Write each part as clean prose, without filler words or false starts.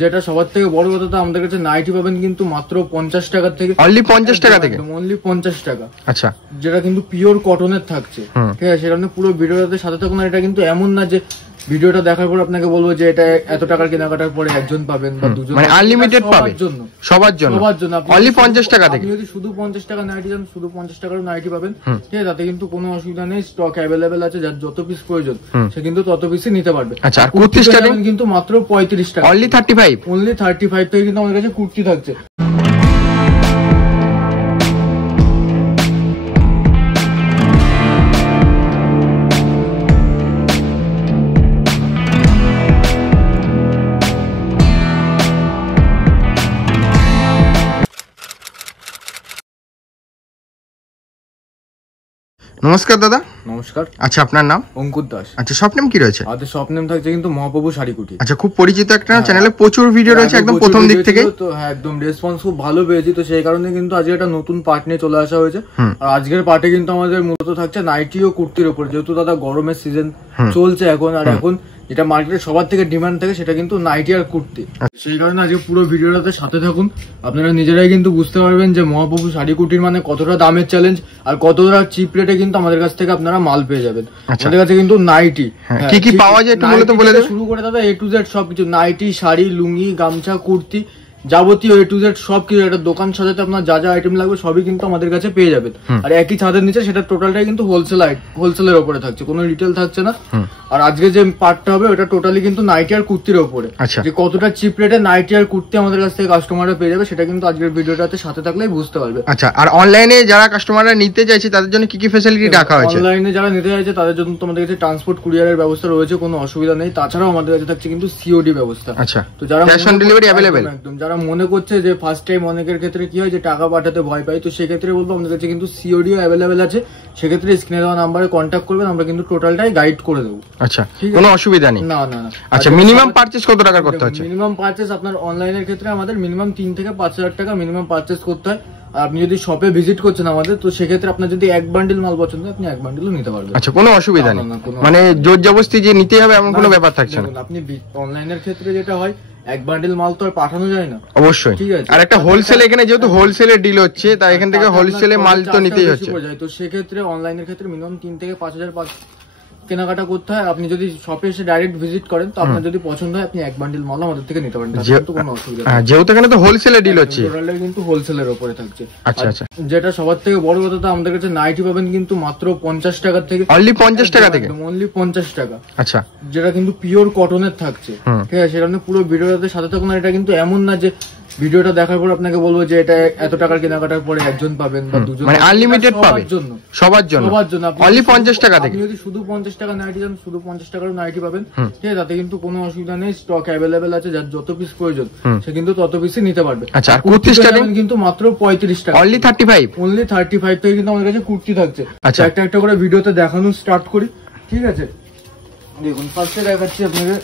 যেটা সবার থেকে বড় কথা, তো আমাদের কাছে নাইটি পাবেন কিন্তু মাত্র 50 টাকা থেকে। অনলি 50 টাকা থেকে? অনলি 50 টাকা। আচ্ছা, যেটা কিন্তু পিওর কটনের থাকছে, ঠিক আছে? সেটা পুরো ভিডিওটাতে সাথে থাকুন। এটা কিন্তু এমন না যে ভিডিওটা দেখার পর আপনাকে বলবো যে এটা এত টাকার কেনাকাটার পরে একজন পাবেন বা দুজন, মানে আনলিমিটেড পাবে সবার জন্য। অনলি 50 টাকা থেকে। আপনি যদি শুধু 50 টাকা নাইটি দেন, শুধু 50 টাকার নাইটি পাবেন, ঠিক আছে? তাতে কিন্তু কোনো অসুবিধা নেই, স্টক অ্যাভেলেবেল আছে, যার যত পিস প্রয়োজন সে কিন্তু তত পিসই নিতে পারবে। আচ্ছা, আর কুর্তি স্টার্টিং কিন্তু মাত্র 35 টাকা। অনলি 35? অনলি 35 থেকে কিন্তু আমাদের কাছে কুর্তি থাকছে। নমস্কার দাদা। নমস্কার। আচ্ছা, আপনার নাম? অঙ্কুর দাস। আচ্ছা, শপ নেম কি রয়েছে? আমাদের শপ নেম থাকছে কিন্তু মহাপ্রভু শাড়ি কুটি। আচ্ছা, খুব পরিচিত একটা চ্যানেলে প্রচুর ভিডিও রয়েছে একদম প্রথম দিক থেকে। তো হ্যাঁ, একদম রেসপন্স খুব ভালো পেয়েছি, তো সেই কারণে কিন্তু আজকে একটা নতুন পার্ট নিয়ে চলে আসা হয়েছে। আর আজকের পার্টে কিন্তু আমাদের মূলত থাকছে নাইটি ও কুর্তির উপর, যেহেতু দাদা গরমের সিজন চলছে এখন, আর এখন যেটা মার্কেটে সবার থেকে ডিমান্ড থাকে সেটা কিন্তু নাইটি আর কুর্তি। সেই কারণে আজকে পুরো ভিডিওটাতে সাথে থাকুন, আপনারা নিজেরাই কিন্তু বুঝতে পারবেন যে মহাপ্রভু শাড়ি কুটির মানে কতটা দামের চ্যালেঞ্জ আর কতটা চিপ রেটে কিন্তু আমাদের কাছ থেকে আপনারা মাল পেয়ে যাবেন। আমাদের কাছে কিন্তু নাইটি কি কি পাওয়া যায় একটু বলে দেবেন? শুরু করে দাদা A to Z সবকিছু, নাইটি, শাড়ি, লুঙ্গি, গামছা, কুর্তি, যাবতীয় A to Z সবকিছু। একটা দোকান সাজাতে আপনার যা যা আইটেম লাগবে সবই কিন্তু আমাদের কাছে পেয়ে যাবেন। আর একই ছাদের নিচে সেটা টোটালটাই কিন্তু হোলসেলের উপরে থাকছে, কোনো রিটেল থাকছে না। আর আজকে যে পার্টটা হবে ওটা টোটালি কিন্তু নাইটি আর কুর্তির উপরে, যে কতটা চিপ রেটে নাইটি আর কুর্তি আমাদের কাছ থেকে কাস্টমাররা পেয়ে যাবে সেটা কিন্তু আজকের ভিডিওটাতে সাথে থাকলেই বুঝতে পারবে। আচ্ছা, আর অনলাইনে যারা কাস্টমাররা নিতে চাইছে তাদের জন্য কি কি ফ্যাসিলিটি রাখা হয়েছে? অনলাইনে যারা নিতে চাইছে তাদের জন্য তোমাদের কাছে ট্রান্সপোর্ট কুরিয়ারের ব্যবস্থা রয়েছে, কোনো অসুবিধা নেই। তাছাড়াও আমাদের কাছে থাকছে কিন্তু সিওডি ব্যবস্থা। আচ্ছা, তো যারা ক্যাশ অন ডেলিভারি अवेलेबल? একদম, যারা মনে করছে যে ফার্স্ট টাইম, অনেকের ক্ষেত্রে কি হয় যে টাকা পাঠাতে ভয় পায়, তো সেক্ষেত্রে বলবো আমাদের কাছে কিন্তু সিওডি অ্যাভেলেবেল আছে। সেক্ষেত্রে স্ক্রিনে দেওয়া নাম্বারে কন্ট্যাক্ট করবেন, আমরা কিন্তু টোটালটাই গাইড করে দেবো। আচ্ছা, কোনো অসুবিধা নেই? না না না। আচ্ছা, মিনিমাম পারচেজ কত টাকা করতে হচ্ছে? মিনিমাম পারচেজ আপনার অনলাইনের ক্ষেত্রে আমাদের মিনিমাম 3 থেকে 5,000 টাকা মিনিমাম পারচেজ করতে হয়। আর আপনি যদি শপে ভিজিট করছেন আমাদের, তো সেক্ষেত্রে আপনার যদি এক বান্ডিল মাল পছন্দ হয় আপনি এক বান্ডিলও নিতে পারবেন। আচ্ছা, কোনো অসুবিধা নেই, মানে জোর জবরদস্তি যে নিতে হবে এমন কোনো ব্যাপার থাকছে না? আপনি অনলাইনের ক্ষেত্রে যেটা হয়, এক বান্ডিল মাল তো আর পাঠানো যায় না। অবশ্যই, ঠিক আছে। আর একটা হোলসেল, এখানে যেহেতু হোলসেলের ডিল হচ্ছে তাই এখান থেকে হোলসেলে মাল তো নিতেই হচ্ছে। তো সেক্ষেত্রে অনলাইনের ক্ষেত্রে মিনিমাম 3 থেকে 5,000 কেনাকাটা করতে হয়। আপনি যদি শপে এসে ডাইরেক্ট ভিজিট করেন, তো আপনার যদি পছন্দ হয় আপনি এক বান্ডিল মাল আমাদের থেকে নিতে পারেন, কিন্তু কোনো অসুবিধা নেই। যেহেতু এখানে তো হোলসেলের ডিল হচ্ছে, টোটালি কিন্তু হোলসেলের উপরে থাকছে। আচ্ছা আচ্ছা। যেটা সবার থেকে বড় কথা, তো আমাদের কাছে নাইটি পাবেন কিন্তু মাত্র 50 টাকা থেকে। অনলি 50 টাকা থেকে? অনলি 50 টাকা। আচ্ছা, যেটা কিন্তু পিওর কটনের থাকছে, ঠিক আছে? সেটা পুরো ভিডিওটাতে সাথে থাকুন। এটা কিন্তু এমন না যে ভিডিওটা দেখার পর আপনাকে বলবো যে এটা এত টাকার কেনাকাটার পরে একজন পাবেন বা দুজন, মানে আনলিমিটেড পাবে সবার জন্য। অনলি 50 টাকা থেকে। আপনি যদি শুধু 50 টাকা নাইটি দেন, শুধু 50 টাকার নাইটি পাবেন, ঠিক আছে? তাতে কিন্তু কোনো অসুবিধা নেই, স্টক অ্যাভেলেবেল আছে, যার যত পিস প্রয়োজন সে কিন্তু তত পিসই নিতে পারবে। আচ্ছা, আর কুর্তি স্টার্টিং কিন্তু মাত্র 35 টাকা। অনলি 35? অনলি 35 থেকে কিন্তু আমাদের কাছে কুর্তি থাকছে। আচ্ছা, একটা একটা করে ভিডিওতে দেখানো স্টার্ট করি, ঠিক আছে? দেখুন, ফার্স্টে দেখাচ্ছি আপনাকে,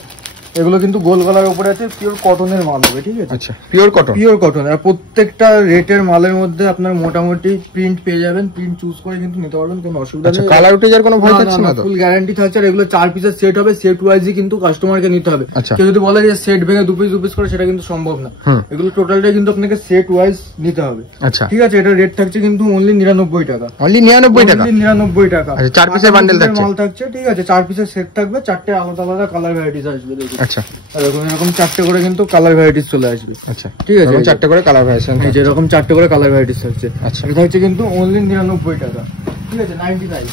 এগুলো কিন্তু গোল গলার উপরে আছে, পিওর কটনের মাল হবে, ঠিক আছে? আচ্ছা, পিওর কটন? Pure cotton. আর প্রত্যেকটা রেটের মালের মধ্যে আপনার মোটামুটি প্রিন্ট পেয়ে যাবেন, প্রিন্ট চুজ করে কিন্তু নিতে পারবেন, কোনো অসুবিধা নেই। কালার উঠে যাওয়ার কোনো ভয় থাকছে না তো? ফুল গ্যারান্টি থাকছে। আর এগুলো 4 পিসের সেট হবে, সেট ওয়াইজই কিন্তু কাস্টমারকে নিতে হবে। কেউ যদি বলে যে সেট ভেঙে 2 পিস করে, সেটা কিন্তু সম্ভব না। এগুলো টোটালটাই কিন্তু আপনাকে সেট ওয়াইজ নিতে হবে। আচ্ছা, ঠিক আছে? এটা রেট থাকছে কিন্তু অনলি 99 টাকা। অনলি 99 টাকা? 99 টাকা। আচ্ছা, 4 পিসের বান্ডেল থাকছে, মাল থাকছে, ঠিক আছে? 4 পিসের সেট থাকবে, 4টে আলাদা আলাদা কালার ভ্যারাইটিস আসবে। দেখুন, আচ্ছা, এরকম 4টে করে কিন্তু কালার ভ্যারাইটিস চলে আসবে। আচ্ছা, ঠিক আছে? 4টে করে কালার ভ্যারিয়েশন, যেরকম 4টে করে কালার ভ্যারাইটিস থাকছে। আচ্ছা, এটা থাকছে কিন্তু অনলি 99 টাকা, ঠিক আছে? 95।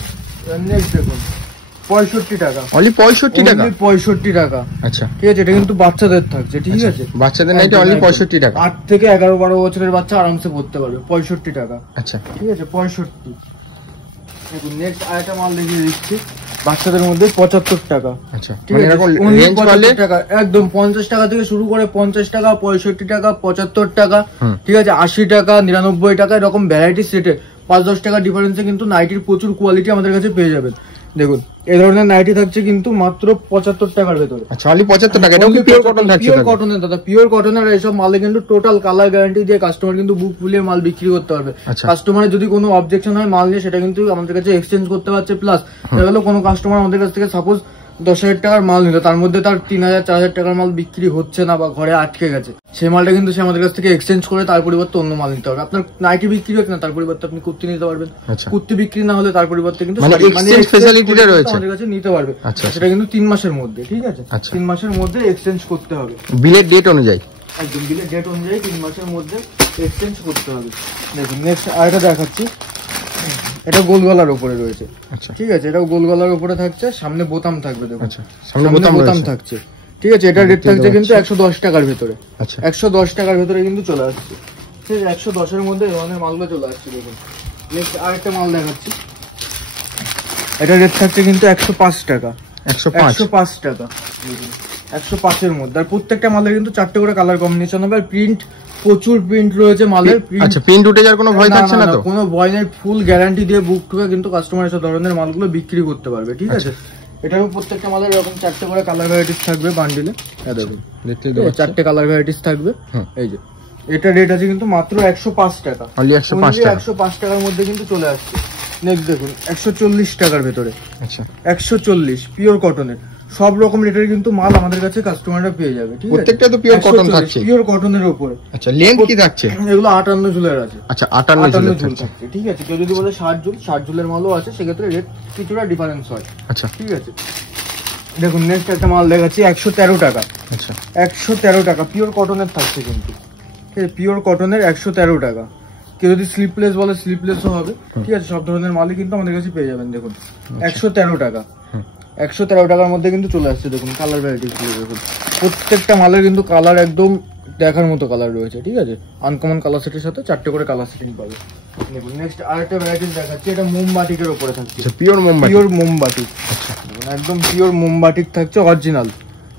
নেক্সট দেখুন, 65 টাকা। অনলি 65 টাকা? 65 টাকা। আচ্ছা, ঠিক আছে? এটা কিন্তু বাচ্চাদের থাকছে, ঠিক আছে? বাচ্চাদের নাইটি অনলি 65 টাকা। 8 থেকে 11-12 বছরের বাচ্চা আরামসে পড়তে পারবে। 65 টাকা। আচ্ছা, ঠিক আছে? 65। দেখুন, নেক্সট আরেকটা মাল দেখিয়ে দিচ্ছি, বাচ্চাদের মধ্যে 75 টাকা। আচ্ছা, মানে এরকম রেঞ্জ বলে টাকা, একদম 50 টাকা থেকে শুরু করে 50 টাকা, 65 টাকা, 75 টাকা, ঠিক আছে? 80 টাকা, 99 টাকা, এরকম ভ্যারাইটি সেটে 5-10 টাকা ডিফারেন্সে কিন্তু নাইটির প্রচুর কোয়ালিটি আমাদের কাছে পেয়ে যাবেন। দেখুন, এই ধরনের নাইটি থাকছে কিন্তু মাত্র 75 টাকার ভেতরে। আচ্ছা, অনলি 75 টাকা। এটাও কি পিওর কটন থাকছে? পিওর কটনের দাদা, পিওর কটনের। এইসব মালে কিন্তু টোটাল কালার গ্যারান্টি দিয়ে কাস্টমার কিন্তু বুক ফুলিয়ে মাল বিক্রি করতে পারবে। কাস্টমারের যদি কোনো অবজেকশন হয় মাল নিয়ে, সেটা কিন্তু আমাদের কাছে এক্সচেঞ্জ করতে পারছে। প্লাস দেখা গেল কোনো কাস্টমার আমাদের কাছ থেকে সাপোজ 10,000 টাকার মাল নিল, তার মধ্যে তার 3,000 4,000 টাকার মাল বিক্রি হচ্ছে না বা ঘরে আটকে গেছে, সেই মালটা কিন্তু সে আমাদের কাছ থেকে এক্সচেঞ্জ করে তার পরিবর্তে অন্য মাল নিতে হবে। আপনার নাইটি বিক্রি হোক না, তার পরিবর্তে আপনি কুর্তি নিতে পারবেন। কুর্তি বিক্রি না হলে তার পরিবর্তে কিন্তু এক্সচেঞ্জ ফ্যাসিলিটিটা রয়েছে আমাদের কাছে নিতে পারবে। সেটা কিন্তু 3 মাসের মধ্যে, ঠিক আছে? 3 মাসের মধ্যে এক্সচেঞ্জ করতে হবে বিলের ডেট অনুযায়ী, একদম বিলের ডেট অনুযায়ী 3 মাসের মধ্যে এক্সচেঞ্জ করতে হবে। দেখুন নেক্সট আরেকটা দেখাচ্ছি, এটা গোল গলার উপরে রয়েছে, ঠিক আছে? এটাও গোল গলার উপরে থাকছে, সামনে বোতাম থাকবে, দেখুন সামনে বোতাম থাকছে, ঠিক আছে? এটা রেট থাকছে কিন্তু 110 টাকার ভেতরে, 110 টাকার ভেতরে কিন্তু চলে আসছে, ঠিক আছে? 110-এর মধ্যে এই ধরনের মালগুলো চলে আসছে। দেখুন নেক্সট আরেকটা মাল দেখাচ্ছি, এটা রেট থাকছে কিন্তু 105 টাকা, 105 টাকা, 105-এর মধ্যে। আর প্রত্যেকটা মালের কিন্তু 4টে করে কালার কম্বিনেশন হবে, আর প্রিন্ট প্রচুর প্রিন্ট রয়েছে মালের। আচ্ছা, প্রিন্ট উঠে যাওয়ার কোনো ভয় থাকছে না তো? কোনো ভয় নেই, ফুল গ্যারান্টি দিয়ে বুক টুকে কিন্তু কাস্টমার এসব ধরনের মালগুলো বিক্রি করতে পারবে, ঠিক আছে? এটাও প্রত্যেকটা মালের এরকম 4টে করে কালার ভ্যারাইটিস থাকবে বান্ডিলে, দেখুন 4টে কালার ভ্যারাইটিস থাকবে। এই যে এটা রেট আছে কিন্তু মাত্র 105 টাকা, 105 টাকার মধ্যে কিন্তু চলে আসছে। নেক্সট দেখুন 140 টাকার ভেতরে, 140 পিওর কটনের, সব রকম রেটের কিন্তু মাল আমাদের কাছে কাস্টমাররা পেয়ে যাবে, ঠিক আছে? প্রত্যেকটা তো পিওর কটন থাকছে, পিওর কটনের উপরে। আচ্ছা, লেন্থ কি থাকছে? এগুলো 58 ঝুলের আছে। আচ্ছা, 58 ঝুল থাকছে, ঠিক আছে? কেউ যদি বলে 60 ঝুলের মালও আছে, সেক্ষেত্রে রেট কিছুটা ডিফারেন্স হয়। আচ্ছা, ঠিক আছে? দেখুন নেক্সট একটা মাল দেখাচ্ছি, 113 টাকা। আচ্ছা, 113 টাকা পিওর কটনের থাকছে কিন্তু, ঠিক আছে? পিওর কটনের 113 টাকা। কেউ যদি স্লিপলেস বলে স্লিপলেসও হবে, ঠিক আছে? সব ধরনের মালই কিন্তু আমাদের কাছে পেয়ে যাবেন। দেখুন 113 টাকা, 113 টাকার মধ্যে কিন্তু চলে আসছে। দেখুন কালার ভ্যারাইটিস গুলো দেখুন, প্রত্যেকটা মালের কিন্তু কালার একদম দেখার মতো কালার রয়েছে, ঠিক আছে? আনকমন কালার সেটের সাথে 4টে করে কালার সেটিং পাবে। দেখুন নেক্সট আরেকটা ভ্যারাইটিস দেখাচ্ছি, এটা মোমবাটিকের উপরে থাকছে, পিওর মোমবাটিক, একদম পিওর মোমবাটিক থাকছে, অরিজিনাল।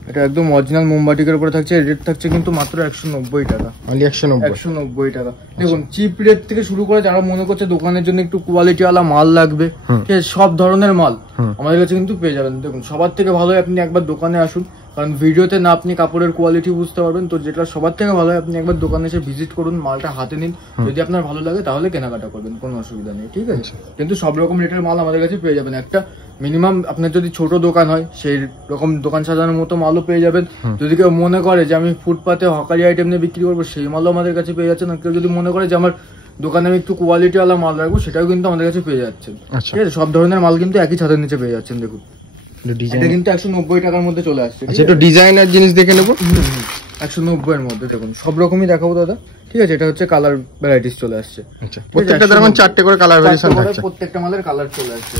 এটা একদম অরিজিনাল মোমবাটিকের উপরে থাকছে, রেট থাকছে কিন্তু মাত্র 190 টাকা, 190 টাকা। দেখুন চিপ রেট থেকে শুরু করে যারা মনে করছে দোকানের জন্য একটু কোয়ালিটি ওয়ালা মাল লাগবে, ঠিক আছে? সব ধরনের মাল আমাদের কাছে কিন্তু পেয়ে যাবেন। দেখুন সবার থেকে ভালো হয় আপনি একবার দোকানে আসুন, কারণ ভিডিওতে না আপনি কাপড়ের কোয়ালিটি বুঝতে পারবেন, তো যেটা সবার থেকে ভালো হয় আপনি একবার দোকানে এসে ভিজিট করুন, মালটা হাতে নিন, যদি আপনার ভালো লাগে তাহলে কেনাকাটা করবেন, কোনো অসুবিধা নেই, ঠিক আছে? কিন্তু সব রকম রেটের মাল আমাদের কাছে পেয়ে যাবেন। একটা মিনিমাম আপনার যদি ছোট দোকান হয় সেই রকম দোকান সাজানোর মতো মালও পেয়ে যাবেন। যদি কেউ মনে করে যে আমি ফুটপাতে হকারি আইটেম নিয়ে বিক্রি করবো, সেই মালও আমাদের কাছে পেয়ে যাচ্ছেন। আর কেউ যদি মনে করে যে আমার দোকানে আমি একটু কোয়ালিটি ওয়ালা মাল রাখবো, সেটাও কিন্তু আমাদের কাছে পেয়ে যাচ্ছেন, ঠিক আছে? সব ধরনের মাল কিন্তু একই ছাদের নিচে পেয়ে যাচ্ছেন। দেখুন এটা কিন্তু 190 টাকার মধ্যে চলে আসছে। আচ্ছা, একটু ডিজাইনার জিনিস দেখে নেবো। 190 এর মধ্যে দেখুন সব রকমই দেখাবো দাদা, ঠিক আছে? এটা হচ্ছে কালার ভ্যারাইটিস চলে আসছে। আচ্ছা, প্রত্যেকটা ধরুন 4টে করে কালার ভ্যারিয়েশন থাকছে, প্রত্যেকটা মালের কালার চলে আসছে।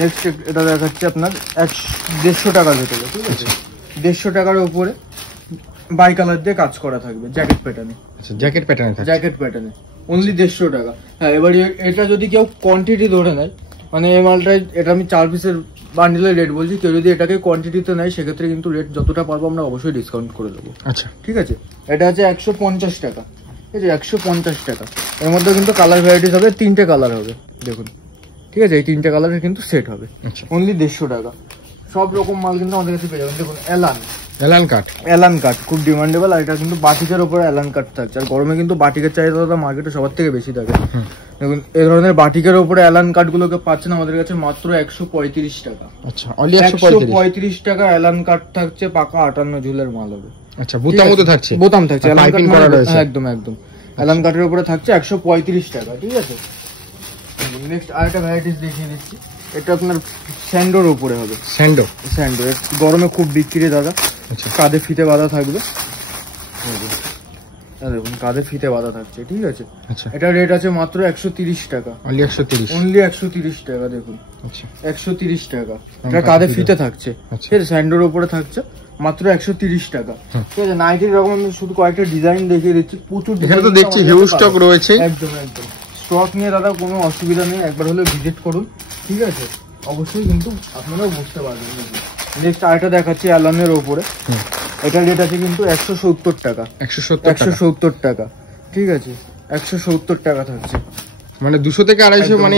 নেক্সট এটা দেখাচ্ছে আপনার 150 টাকার ভেতরে, ঠিক আছে? 150 টাকার উপরে বাই কালার দিয়ে কাজ করা থাকবে, জ্যাকেট প্যাটার্নে। আচ্ছা, জ্যাকেট প্যাটার্নে অনলি 150 টাকা। হ্যাঁ, এবার এটা যদি কেউ কোয়ান্টিটি ধরে নেয়, মানে এই মালটাই, এটা আমি 4 পিসের বান্ডিলের রেট বলছি, কেউ যদি এটাকে কোয়ান্টিটিতে নেয় সেক্ষেত্রে কিন্তু রেট যতটা পারবো আমরা অবশ্যই ডিসকাউন্ট করে দেবো। আচ্ছা, ঠিক আছে? এটা আছে 150 টাকা, ঠিক আছে? 150 টাকা। এর মধ্যে কিন্তু কালার ভ্যারাইটিস হবে, 3টে কালার হবে, দেখুন, ঠিক আছে? এই 3টে কালারের কিন্তু সেট হবে, অনলি 150 টাকা। সব রকম মাল কিন্তু আমাদের কাছে পেয়ে যাবেন। দেখুন অ্যালান কাট খুব ডিমান্ডেবল, আর এটা কিন্তু বাটিকের উপরে অ্যালান কাট থাকছে। আর গরমে কিন্তু বাটিকের চাহিদা মার্কেটে সবার থেকে বেশি থাকে। দেখুন এই ধরনের বাটিকের উপরে অ্যালান কাট গুলোকে পাচ্ছেন আমাদের কাছে মাত্র 135 টাকা। আচ্ছা, 135 টাকা অ্যালান কাট থাকছে, পাকা 58 ঝুলের মাল হবে। আচ্ছা, বোতাম থাকছে, পাইপিং করা রয়েছে, একদম অ্যালান কাটের উপরে থাকছে 135 টাকা, ঠিক আছে? নেক্সট আরেকটা ভ্যারাইটিস দেখিয়ে দিচ্ছি, এটা আপনার স্যান্ডোর উপরে হবে। স্যান্ডো গরমে খুব বিক্রি দাদা। আচ্ছা, কাঁধে ফিতে বাঁধা থাকবে, দেখুন কাঁধে ফিতে বাঁধা থাকছে, ঠিক আছে? আচ্ছা, এটা রেট আছে মাত্র 130 টাকা, অনলি 130 টাকা। দেখুন 130 টাকা, এটা কাঁধে ফিতে থাকছে, ঠিক আছে? স্যান্ডোর উপরে থাকছে মাত্র 130 টাকা, ঠিক আছে? নাইটির রকম আমি শুধু কয়েকটা ডিজাইন দেখিয়ে দিচ্ছি, প্রচুর দেখছি হিউজ স্টক রয়েছে। একদম স্টক নিয়ে দাদা কোনো অসুবিধা নেই, একবার হলে ভিজিট করুন, ঠিক আছে? অবশ্যই কিন্তু আপনারাও বুঝতে পারবেন। নেক্সট আরেকটা দেখাচ্ছি অ্যালানের ওপরে, এটার রেট আছে কিন্তু 170 টাকা, 170 টাকা, ঠিক আছে? 170 টাকা থাকছে, মানে 200 থেকে 250, মানে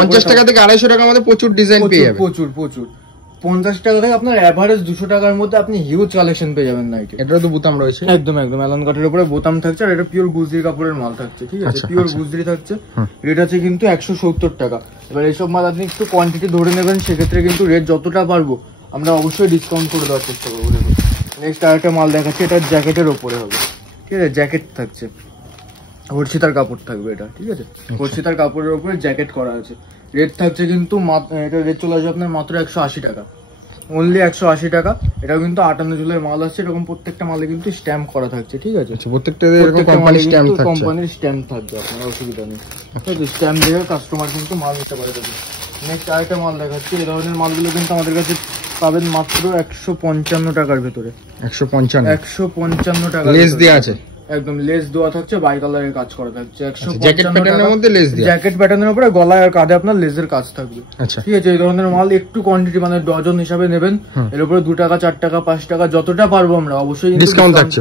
50 টাকা থেকে 250 টাকার মধ্যে প্রচুর ডিজাইন পেয়ে যাবেন, প্রচুর 50 টাকা থেকে আপনার এভারেজ 200 টাকার মধ্যে আপনি হিউজ কালেকশন পেয়ে যাবেন নাইটি। এটারও তো বোতাম রয়েছে, একদম অ্যালান কাটের উপরে বোতাম থাকছে, আর এটা পিওর গুজরি কাপড়ের মাল থাকছে, ঠিক আছে? পিওর গুজরি থাকছে, রেট আছে কিন্তু 170 টাকা। এবার এইসব মাল আপনি একটু কোয়ান্টিটি ধরে নেবেন, সেক্ষেত্রে কিন্তু রেট যতটা পারবো আমরা অবশ্যই ডিসকাউন্ট করে দেওয়ার চেষ্টা করবো। দেখুন নেক্সট আরেকটা মাল দেখাচ্ছি, এটা জ্যাকেটের ওপরে হবে, ঠিক আছে, জ্যাকেট থাকছে, হর্ষিতার কাপড় থাকবে এটা, ঠিক আছে, হর্ষিতার কাপড়ের উপরে জ্যাকেট করা আছে। রেট থাকছে কিন্তু এটা রেট চলে আসবে আপনার মাত্র 180 টাকা, অনলি 180 টাকা। এটাও কিন্তু 58 জুলের মাল আসছে, এরকম প্রত্যেকটা মালে কিন্তু স্ট্যাম্প করা থাকছে, ঠিক আছে, প্রত্যেকটা কোম্পানির স্ট্যাম্প থাকছে, কোম্পানির স্ট্যাম্প থাকবে, আপনার অসুবিধা নেই, ঠিক আছে, স্ট্যাম্প দিয়ে কাস্টমার কিন্তু মাল নিতে পারে। নেক্সট আরেকটা মাল দেখাচ্ছি, এই ধরনের মালগুলো কিন্তু আমাদের কাছে পাবেন মাত্র 155 টাকার ভেতরে। 155 টাকা লেস দেওয়া আছে, একদম লেস দেওয়া থাকছে, বাই কালারের কাজ করা থাকছে। জ্যাকেট প্যাটার্নের মধ্যে লেস দেওয়া, জ্যাকেট প্যাটার্নের উপরে গলায় আর কাঁধে আপনার লেসের কাজ থাকবে, আচ্ছা, ঠিক আছে। এই ধরনের মাল একটু কোয়ান্টিটি মানে ডজন হিসাবে নেবেন, এর উপরে 2 টাকা 4 টাকা 5 টাকা যতটা পারবো আমরা অবশ্যই ডিসকাউন্ট থাকছে,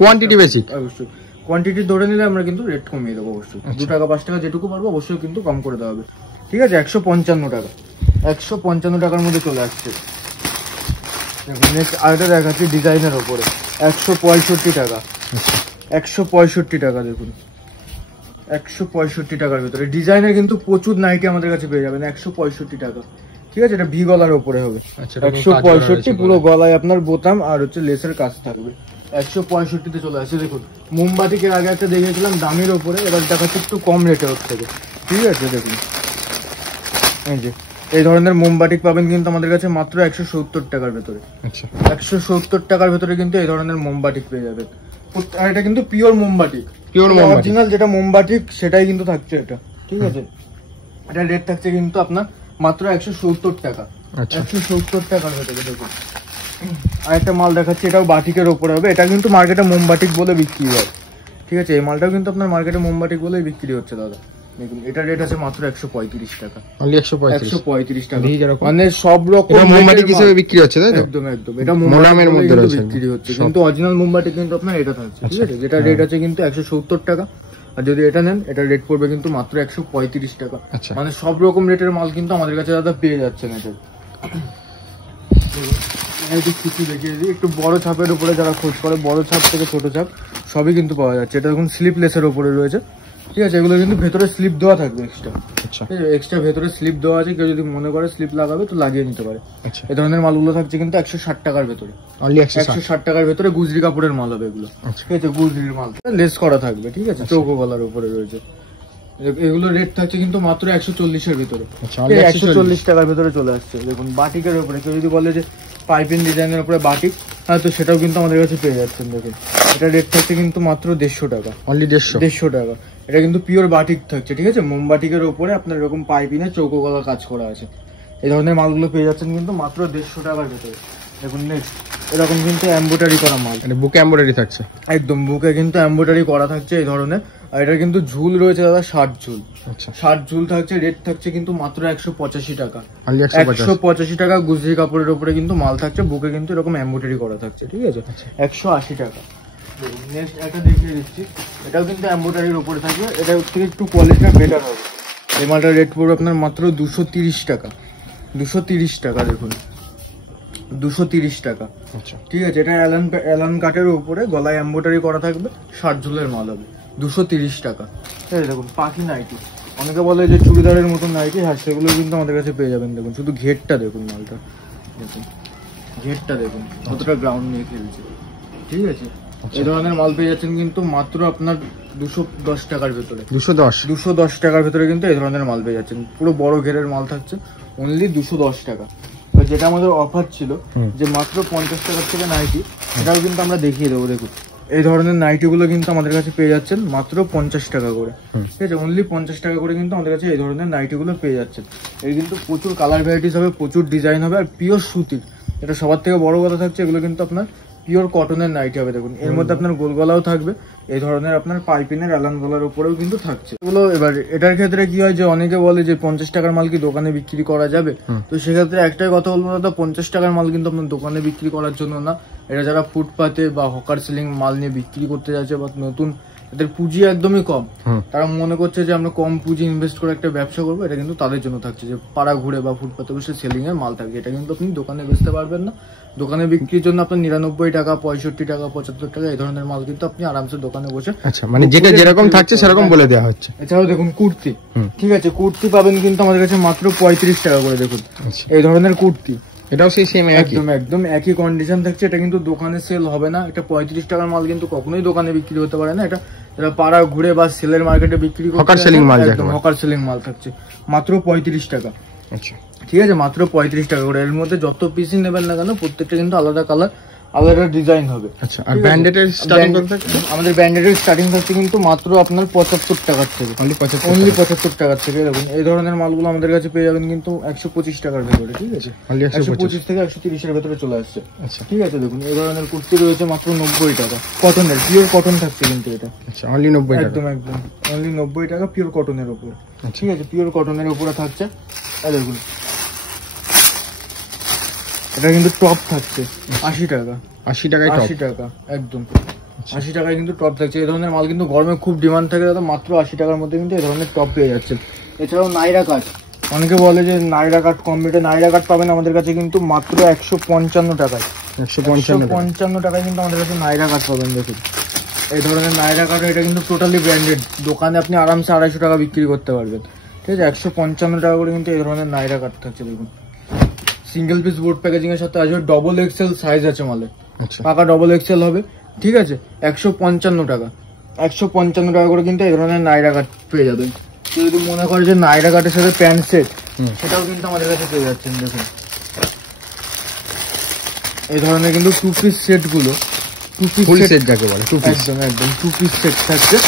কোয়ান্টিটি বেশি, অবশ্যই কোয়ান্টিটি ধরে নিলে আমরা কিন্তু রেট কমিয়ে দেবো অবশ্যই। 2 টাকা 5 টাকা যেটুকু পারবো অবশ্যই কিন্তু কম করে দেওয়া হবে, ঠিক আছে। 155 টাকা, 155 টাকার মধ্যে চলে আসছে। নেক্সট আরেকটা দেখাচ্ছি ডিজাইনের ওপরে, 165 টাকা, 165 টাকা। দেখুন 165 টাকার ভিতরে ডিজাইনের কিন্তু প্রচুর নাইটি আমাদের কাছে পেয়ে যাবেন 165 টাকা, ঠিক আছে। এটা ভি গলার উপরে হবে, 165 পুরো গলায় আপনার বোতাম আর হচ্ছে লেসের কাজ থাকবে। 165-তে চলে আসছে। দেখুন মোমবাতিকের আগে একটা দেখিয়েছিলাম দামের ওপরে, এবার দেখাচ্ছি একটু কম রেটে ওর থেকে, ঠিক আছে। দেখুন এই যে এই ধরনের মোমবাটিক পাবেন কিন্তু আমাদের কাছে মাত্র 170 টাকার ভেতরে, 170 টাকার ভেতরে কিন্তু এই ধরনের মোমবাটিক পেয়ে যাবেন। আর এটা কিন্তু পিওর মোমবাটিক, অরিজিনাল যেটা মোমবাটিক সেটাই কিন্তু থাকছে এটা, ঠিক আছে। এটা রেট থাকছে কিন্তু আপনার মাত্র 170 টাকা, 170 টাকার ভেতরে। দেখুন আরেকটা মাল দেখাচ্ছি, এটাও বাটিকের ওপরে হবে, এটা কিন্তু মার্কেটে মোমবাটিক বলে বিক্রি হয়, ঠিক আছে। এই মালটাও কিন্তু আপনার মার্কেটে মোমবাটিক বলেই বিক্রি হচ্ছে দাদা। দেখুন এটা রেট আছে মাত্র 135 টাকা, 135 টাকা, মানে সব রকম মোমবাটিক হিসেবে বিক্রি হচ্ছে, তাই তো? একদম একদম, এটা মোমবাটিকের মধ্যে বিক্রি হচ্ছে, কিন্তু অরিজিনাল মোমবাটিক কিন্তু আপনার এটা থাকছে, ঠিক আছে। যেটা রেট আছে কিন্তু 170 টাকা, আর যদি এটা নেন এটা রেট পড়বে কিন্তু মাত্র 135 টাকা। মানে সব রকম রেটের মাল কিন্তু আমাদের কাছে দাদা পেয়ে যাচ্ছেন। এটা দেখিয়ে দিই, একটু বড় ছাপের উপরে যারা খোঁজ করে, বড় ছাপ থেকে ছোট ছাপ সবই কিন্তু পাওয়া যাচ্ছে। এটা দেখুন স্লিপলেসের উপরে রয়েছে, ঠিক আছে। এগুলো কিন্তু ভেতরে স্লিপ দেওয়া থাকবে এক্সট্রা, এক্সট্রা ভেতরে স্লিপ দেওয়া আছে, কেউ যদি মনে করে স্লিপ লাগাবে তো লাগিয়ে নিতে পারে। এই ধরনের মালগুলো থাকছে কিন্তু 160 টাকার ভেতরে, 160 টাকার ভেতরে গুজরি কাপড়ের মাল হবে এগুলো, ঠিক আছে। গুজরির মাল লেস করা থাকবে, ঠিক আছে, চৌকো গলার উপরে রয়েছে। এগুলো রেট থাকছে কিন্তু মাত্র 140-এর ভিতরে, 140 টাকার ভেতরে চলে আসছে। দেখুন বাটিকের উপরে কেউ যদি বলে যে পাইপিং ডিজাইনের উপরে বাটিক, হ্যাঁ তো সেটাও কিন্তু আমাদের কাছে পেয়ে যাচ্ছেন। দেখুন এটা রেট থাকছে কিন্তু মাত্র 150 টাকা, অনলি 150 টাকা। এটা কিন্তু পিওর বাটিক থাকছে, ঠিক আছে। মোমবাটিকের উপরে আপনার এরকম পাইপিংয়ে চৌকো গলা কাজ করা আছে। এই ধরনের মালগুলো পেয়ে যাচ্ছেন কিন্তু মাত্র 150 টাকার ভেতরে। দেখুন নেক্সট এরকম কিন্তু এমব্রয়ডারি করা মাল, বুকে এমব্রয়ডারি থাকছে, একদম বুকে কিন্তু এমব্রয়ডারি করা থাকছে এই ধরনের। আর এটা কিন্তু ঝুল রয়েছে দাদা 60 ঝুল, 60 ঝুল থাকছে। রেট থাকছে কিন্তু মাত্র 185 টাকা, 185 টাকা। গুজরি কাপড়ের উপরে কিন্তু মাল থাকছে, বুকে কিন্তু এরকম এমব্রয়ডারি করা থাকছে, ঠিক আছে, 180 টাকা। নেক্সট একটা দেখিয়ে দিচ্ছি, এটাও কিন্তু এমব্রয়ডারির উপরে থাকবে, এটা থেকে একটু কোয়ালিটিটা বেটার হবে। এই মালটার রেট পড়বে আপনার মাত্র 230 টাকা, 230 টাকা। দেখুন 230 টাকা, ঠিক আছে। এটা অ্যালান কাটের উপরে গলায় এমব্রয়ডারি করা থাকবে, 60 ঝুলের মাল হবে, 230 টাকা। ঠিক আছে। দেখুন পাখি নাইটি, অনেকে বলে যে চুড়িদারের মতন নাইটি, হ্যাঁ সেগুলো কিন্তু আমাদের কাছে পেয়ে যাবেন। দেখুন শুধু ঘেরটা দেখুন, মালটা দেখুন, ঘেরটা দেখুন কতটা গ্রাউন্ড নিয়ে খেলছে, ঠিক আছে। এই ধরনের মাল পেয়ে যাচ্ছেন কিন্তু মাত্র আপনার 210 টাকার ভেতরে, 210 টাকার ভেতরে কিন্তু এই ধরনের মাল পেয়ে যাচ্ছেন। পুরো বড় ঘেরের মাল থাকছে, অনলি 210 টাকা। যেটা আমাদের অফার ছিল যে মাত্র 50 টাকার থেকে নাইটি, সেটাও কিন্তু আমরা দেখিয়ে দেবো। দেখুন এই ধরনের নাইটি গুলো কিন্তু আমাদের কাছে পেয়ে যাচ্ছেন মাত্র 50 টাকা করে, ঠিক আছে। অনলি 50 টাকা করে কিন্তু আমাদের কাছে এই ধরনের নাইটি গুলো পেয়ে যাচ্ছেন। এর কিন্তু প্রচুর কালার ভ্যারাইটিস হবে, প্রচুর ডিজাইন হবে, আর পিওর সুতির। এটা সবার থেকে বড় কথা থাকছে, এগুলো কিন্তু আপনার পিওর কটনের নাইটি হবে। দেখুন এর মধ্যে আপনার গোল গলাও থাকবে, এই ধরনের আপনার পাইপিনের অ্যালান গলার উপরেও কিন্তু থাকছে এগুলো। এবার এটার ক্ষেত্রে কি হয় যে অনেকে বলে যে 50 টাকার মাল কি দোকানে বিক্রি করা যাবে, তো সেক্ষেত্রে একটাই কথা বলবো দাদা, 50 টাকার মাল কিন্তু আপনার দোকানে বিক্রি করার জন্য না। এটা যারা ফুটপাতে বা হকার সেলিং মাল নিয়ে বিক্রি করতে যাচ্ছে বা নতুন, এদের পুঁজি একদমই কম, তারা মনে করছে যে আমরা কম পুঁজি ইনভেস্ট করে একটা ব্যবসা করবো, এটা কিন্তু তাদের জন্য থাকছে যে পাড়া ঘুরে বা ফুটপাতে বসে সেলিং এর মাল থাকবে। এটা কিন্তু আপনি দোকানে বেচতে পারবেন না। দোকানে বিক্রির জন্য আপনার 99 টাকা, 65 টাকা, 75 টাকা এই ধরনের মাল কিন্তু আপনি আরামসে দোকানে বসে, আচ্ছা মানে যেটা যেরকম থাকছে সেরকম বলে দেওয়া হচ্ছে। এছাড়াও দেখুন কুর্তি, ঠিক আছে, কুর্তি পাবেন কিন্তু আমাদের কাছে মাত্র 35 টাকা করে। দেখুন এই ধরনের কুর্তি এটাও সেই সেম একই? একদম একদম একই কন্ডিশন থাকছে। এটা কিন্তু দোকানে সেল হবে না, এটা 35 টাকার মাল কিন্তু কখনোই দোকানে বিক্রি হতে পারে না। এটা যারা পাড়া ঘুরে বা সেলের মার্কেটে বিক্রি করতে হকার সেলিং মাল, একদম হকার সেলিং মাল থাকছে মাত্র 35 টাকা। আচ্ছা ঠিক আছে, মাত্র 35 টাকা করে। এর মধ্যে যত পিসই নেবেন না কেন প্রত্যেকটা কিন্তু আলাদা কালার, আলাদা ডিজাইন হবে। আচ্ছা, আর ব্র্যান্ডেড এর স্টার্টিং কত থাকছে? আমাদের ব্র্যান্ডেড এর স্টার্টিং থাকছে কিন্তু মাত্র আপনার 75 টাকার থেকে, অনলি অনলি 75 টাকার থেকে। দেখুন এই ধরনের মালগুলো আমাদের কাছে পেয়ে যাবেন কিন্তু 125 টাকার ভেতরে। ঠিক আছে, অনলি 125 থেকে 130 এর ভেতরে চলে আসছে। আচ্ছা ঠিক আছে, দেখুন এই ধরনের কুর্তি রয়েছে মাত্র 90 টাকা, কটনের, পিওর কটন থাকছে কিন্তু এটা। আচ্ছা, অনলি 90 টাকা। একদম একদম অনলি 90 টাকা পিওর কটনের উপর। ঠিক আছে, পিওর কটনের উপরে থাকছে। এই দেখুন এটা কিন্তু টপ থাকছে 80 টাকা। 80 টাকায় টপ? 80 টাকা একদম 80 টাকায় কিন্তু টপ থাকছে। এই ধরনের মাল কিন্তু গরমে খুব ডিমান্ড থাকে দাদা, মাত্র 80 টাকার মধ্যে কিন্তু এই ধরনের টপ পেয়ে যাচ্ছে। এছাড়াও নাইরা কাট, অনেকে বলে যে নাইরা কাট কম রেটে, নাইরা কাট পাবেন আমাদের কাছে কিন্তু মাত্র 155 টাকায়। 155 টাকায় কিন্তু আমাদের কাছে নাইরা কাট পাবেন। দেখুন এই ধরনের নাইরা কাট, এটা কিন্তু টোটালি ব্র্যান্ডেড, দোকানে আপনি আরামসে 250 টাকা বিক্রি করতে পারবেন। ঠিক আছে, 155 টাকা করে কিন্তু এই ধরনের নাইরা কাট থাকছে। দেখুন সিঙ্গেল পিস বোর্ড প্যাকেজিং এর সাথে আসবে, ডবল এক্সেল সাইজ আছে মালে, আচ্ছা পাকা ডবল এক্সেল হবে। ঠিক আছে, 155 টাকা, 155 টাকা করে কিন্তু এই ধরনের নাইরা কাট পেয়ে যাবেন। কেউ যদি মনে করে যে নাইরা কাটের সাথে প্যান্ট সেট, সেটাও কিন্তু আমাদের কাছে পেয়ে যাচ্ছেন। দেখুন এই ধরনের কিন্তু 2 পিস সেট গুলো, 2 পিস ফুল সেট যাকে বলে, 2 পিস একদম একদম 2 পিস সেট থাকছে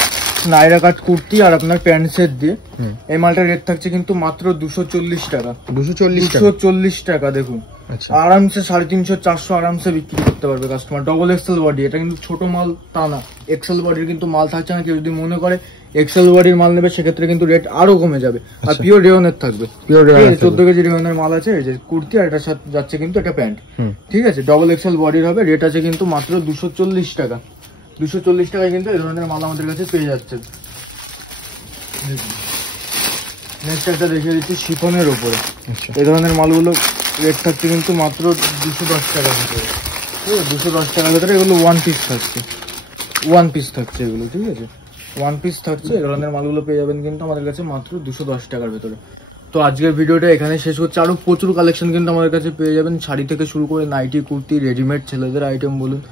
নাইরা কাট কুর্তি আর আপনার প্যান্ট সেট দিয়ে। এই মালটার রেট থাকছে কিন্তু মাত্র 240 টাকা। 240 টাকা। দেখুন আচ্ছা, আরামসে 350 400 আরামসে বিক্রি করতে পারবে কাস্টমার। ডবল এক্সেল বডি, এটা কিন্তু ছোট মাল তা না, এক্সেল বডির কিন্তু মাল থাকছে না। কেউ যদি মনে করে এক্সেল বডির মাল নেবে সেক্ষেত্রে কিন্তু রেট আরো কমে যাবে। আর পিওর রেওনের থাকবে, পিওর 14 কেজি রেওনের মাল আছে। এই যে কুর্তি আর এটার সাথে যাচ্ছে কিন্তু এটা প্যান্ট। ঠিক আছে, ডবল এক্সেল বডির হবে, রেট আছে কিন্তু মাত্র 240 টাকা। 240 টাকায় কিন্তু এই ধরনের মাল আমাদের কাছে পেয়ে যাচ্ছে। নেক্সট একটা দেখিয়ে দিচ্ছি শিফনের ওপরে। এই ধরনের মালগুলো রেট থাকছে কিন্তু মাত্র 210 টাকার ভিতরে। ঠিক আছে, 210 টাকার ভিতরে এগুলো 1 পিস থাকছে, 1 পিস থাকছে এগুলো। ঠিক আছে, 1 পিস থাকছে। এই ধরনের মালগুলো পেয়ে যাবেন কিন্তু আমাদের কাছে মাত্র 210 টাকার ভিতরে। তো আজকের ভিডিওটা এখানে শেষ করছে। আরো প্রচুর কালেকশন কিন্তু আমাদের কাছে পেয়ে যাবেন, শাড়ি থেকে শুরু করে নাইটি, কুর্তি, রেডিমেড, ছেলেদের আইটেম বলুন,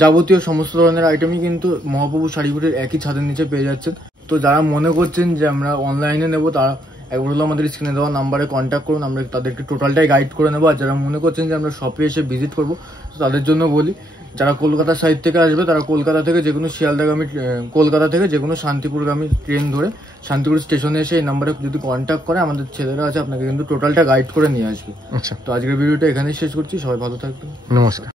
যাবতীয় সমস্ত ধরনের আইটেমই কিন্তু মহাপ্রভু শাড়িপুরের একই ছাদের নিচে পেয়ে যাচ্ছেন। তো যারা মনে করছেন যে আমরা অনলাইনে নেবো, তারা একবার হলো আমাদের স্ক্রিনে দেওয়া নাম্বারে কন্ট্যাক্ট করুন, আমরা তাদেরকে টোটালটাই গাইড করে নেবো। আর যারা মনে করছেন যে আমরা শপে এসে ভিজিট করবো, তো তাদের জন্য বলি, যারা কলকাতার সাইড থেকে আসবে তারা কলকাতা থেকে যে কোনো শিয়ালদাগামী, কলকাতা থেকে যে কোনো শান্তিপুরগামী ট্রেন ধরে শান্তিপুর স্টেশনে এসে এই নাম্বারে যদি কন্ট্যাক্ট করে, আমাদের ছেলেরা আছে আপনাকে কিন্তু টোটালটা গাইড করে নিয়ে আসবে। আচ্ছা, তো আজকের ভিডিওটা এখানেই শেষ করছি। সবাই ভালো থাকবেন, নমস্কার।